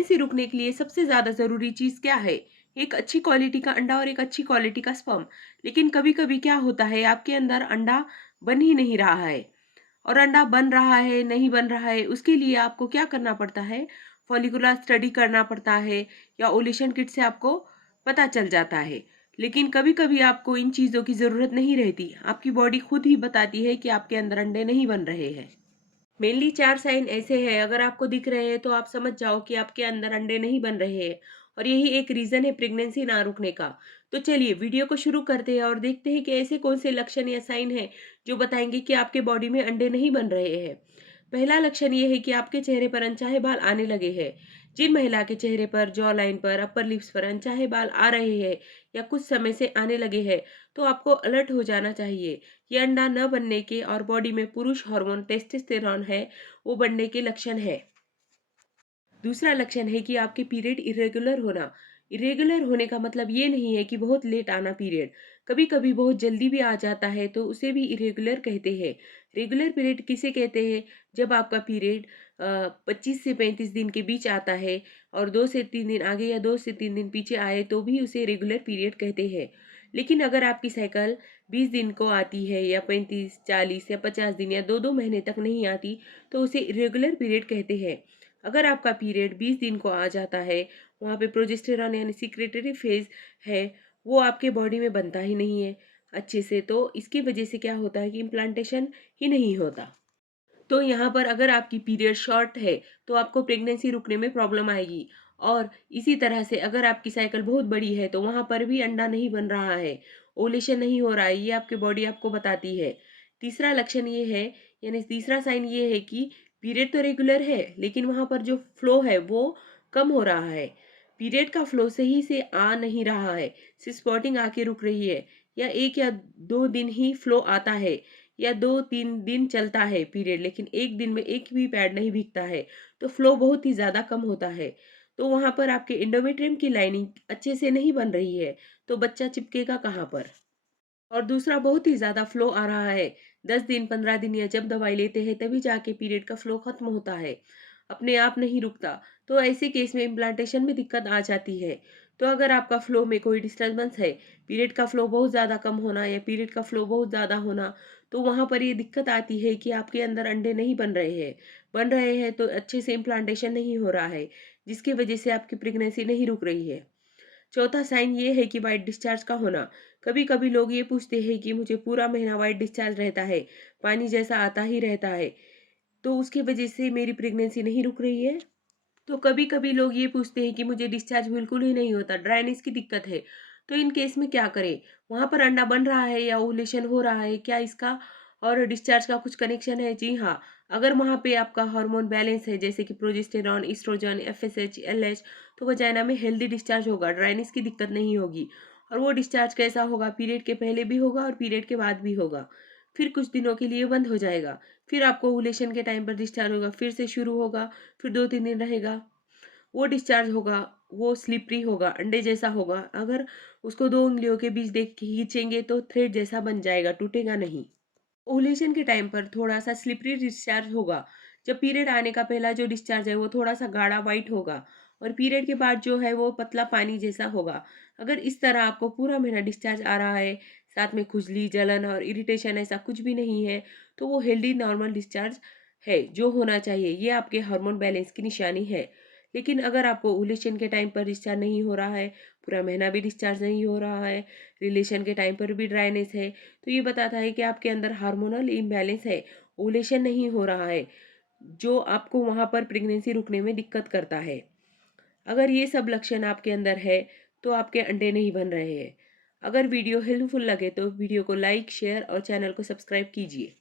Pregnancy रुकने के लिए सबसे ज़्यादा ज़रूरी चीज़ क्या है? एक अच्छी क्वालिटी का अंडा और एक अच्छी क्वालिटी का स्पर्म। लेकिन कभी-कभी क्या होता है, आपके अंदर अंडा बन ही नहीं रहा है और अंडा बन रहा है, नहीं बन रहा है, उसके लिए आपको क्या करना पड़ता है? फॉलिकुलर स्टडी करना पड़ता है या ओव्यूलेशन किट से आपको पता चल जाता है। लेकिन कभी-कभी आपको इन चीज़ों की ज़रूरत नहीं रहती। आपकी बॉडी खुद ही बताती है कि आपके अंदर अंडे नहीं बन रहे हैं। मेनली 4 साइन ऐसे हैं, अगर आपको दिख रहे हैं तो आप समझ जाओ कि आपके अंदर अंडे नहीं बन रहे हैं और यही एक रीज़न है प्रेगनेंसी ना रुकने का। तो चलिए वीडियो को शुरू करते हैं और देखते हैं कि ऐसे कौन से लक्षण या साइन हैं जो बताएंगे कि आपके बॉडी में अंडे नहीं बन रहे हैं। पहला लक्षण ये है कि आपके चेहरे पर अनचाहे बाल आने लगे हैं। जिन महिला के चेहरे पर, जॉ लाइन पर, अपर लिप्स पर अनचाहे बाल आ रहे हैं या कुछ समय से आने लगे हैं, तो आपको अलर्ट हो जाना चाहिए। ये अंडा न बनने के और बॉडी में पुरुष हार्मोन टेस्टोस्टेरोन है, वो बढ़ने के लक्षण है। दूसरा लक्षण है कि आपके पीरियड इरेगुलर होना। इरेगुलर होने का मतलब ये नहीं है कि बहुत लेट आना पीरियड। कभी-कभी बहुत जल्दी भी आ जाता है तो उसे भी इरेगुलर कहते हैं। रेगुलर पीरियड किसे कहते हैं? जब आपका पीरियड 25 से 35 दिन के बीच आता है और 2 से 3 दिन आगे या 2 से 3 दिन पीछे आए तो भी उसे रेगुलर पीरियड कहते हैं। लेकिन अगर आपकी साइकिल 20 दिन को आती है या 35, 40 या 50 दिन या 2-2 महीने तक नहीं आती तो उसे इरेगुलर पीरियड कहते हैं। अगर आपका पीरियड 20 दिन को आ जाता है, वहाँ पे प्रोजेस्टेरॉन यानी सिक्रेटरी फेज़ है, वो आपके बॉडी में बनता ही नहीं है अच्छे से, तो इसकी वजह से क्या होता है कि इम्प्लांटेशन ही नहीं होता। तो यहाँ पर अगर आपकी पीरियड शॉर्ट है, तो आपको प्रेगनेंसी रुकने में प्रॉब्लम आएगी और इसी तरह से अगर आपकी साइकिल बहुत बड़ी है, तो वहाँ पर भी अंडा नहीं बन रहा है, ओव्यूलेशन नहीं हो रहा है, ये आपकी बॉडी आपको बताती है। तीसरा लक्षण ये है, यानी तीसरा साइन ये है कि पीरियड तो रेगुलर है, लेकिन वहाँ पर जो फ्लो है, वो कम हो रहा है। पीरियड का फ्लो सही से आ नहीं रहा है, सिर्फ स्पॉटिंग आके रुक रही है या 1 या 2 दिन ही फ्लो आता है या 2-3 दिन चलता है पीरियड, लेकिन एक दिन में एक भी पैड नहीं भीगता है, तो फ्लो बहुत ही ज़्यादा कम होता है। तो वहाँ पर आपके एंडोमेट्रियम की लाइनिंग अच्छे से नहीं बन रही है, तो बच्चा चिपकेगा कहाँ पर? और दूसरा बहुत ही ज़्यादा फ्लो आ रहा है, 10 दिन, 15 दिन या जब दवाई लेते हैं तभी जाके पीरियड का फ्लो खत्म होता है, अपने आप नहीं रुकता। तो ऐसे केस में इम्प्लांटेशन में दिक्कत आ जाती है। तो अगर आपका फ्लो में कोई डिस्टर्बेंस है, पीरियड का फ्लो बहुत ज़्यादा कम होना या पीरियड का फ्लो बहुत ज़्यादा होना, तो वहाँ पर ये दिक्कत आती है कि आपके अंदर अंडे नहीं बन रहे हैं। बन रहे हैं तो अच्छे से इम्प्लांटेशन नहीं हो रहा है, जिसकी वजह से आपकी प्रेगनेंसी नहीं रुक रही है। चौथा साइन ये है कि व्हाइट डिस्चार्ज का होना। कभी-कभी लोग ये पूछते हैं कि मुझे पूरा महीना व्हाइट डिस्चार्ज रहता है, पानी जैसा आता ही रहता है, तो उसकी वजह से मेरी प्रेगनेंसी नहीं रुक रही है? तो कभी-कभी लोग ये पूछते हैं कि मुझे डिस्चार्ज बिल्कुल ही नहीं होता, ड्राइनेस की दिक्कत है, तो इन केस में क्या करें? वहाँ पर अंडा बन रहा है या ओव्यूलेशन हो रहा है, क्या इसका और डिस्चार्ज का कुछ कनेक्शन है? जी हाँ, अगर वहाँ पे आपका हार्मोन बैलेंस है जैसे कि प्रोजेस्टेरॉन, एस्ट्रोजन, एफएसएच, एलएच, तो वजाइना में हेल्दी डिस्चार्ज होगा, ड्राइनेस की दिक्कत नहीं होगी। और वो डिस्चार्ज कैसा होगा? पीरियड के पहले भी होगा और पीरियड के बाद भी होगा। फिर कुछ दिनों के लिए बंद हो जाएगा, फिर आपको ओव्यूलेशन के टाइम पर डिस्चार्ज होगा, फिर से शुरू होगा, फिर 2-3 दिन रहेगा। वो डिस्चार्ज होगा, वो स्लिपरी होगा, अंडे जैसा होगा। अगर उसको 2 उँगलियों के बीच देख के खींचेंगे तो थ्रेड जैसा बन जाएगा, टूटेगा नहीं। ओव्यूलेशन के टाइम पर थोड़ा-सा स्लिपरी डिस्चार्ज होगा। जब पीरियड आने का पहला जो डिस्चार्ज है वो थोड़ा-सा गाढ़ा व्हाइट होगा और पीरियड के बाद जो है वो पतला पानी जैसा होगा। अगर इस तरह आपको पूरा महीना डिस्चार्ज आ रहा है, साथ में खुजली, जलन और इरिटेशन ऐसा कुछ भी नहीं है, तो वो हेल्दी नॉर्मल डिस्चार्ज है, जो होना चाहिए। ये आपके हार्मोन बैलेंस की निशानी है। लेकिन अगर आपको ओव्यूलेशन के टाइम पर डिस्चार्ज नहीं हो रहा है, पूरा महीना भी डिस्चार्ज नहीं हो रहा है, रिलेशन के टाइम पर भी ड्राइनेस है, तो ये बताता है कि आपके अंदर हार्मोनल इम्बैलेंस है, ओव्यूलेशन नहीं हो रहा है, जो आपको वहाँ पर प्रेगनेंसी रुकने में दिक्कत करता है। अगर ये सब लक्षण आपके अंदर है, तो आपके अंडे नहीं बन रहे हैं। अगर वीडियो हेल्पफुल लगे तो वीडियो को लाइक, शेयर और चैनल को सब्सक्राइब कीजिए।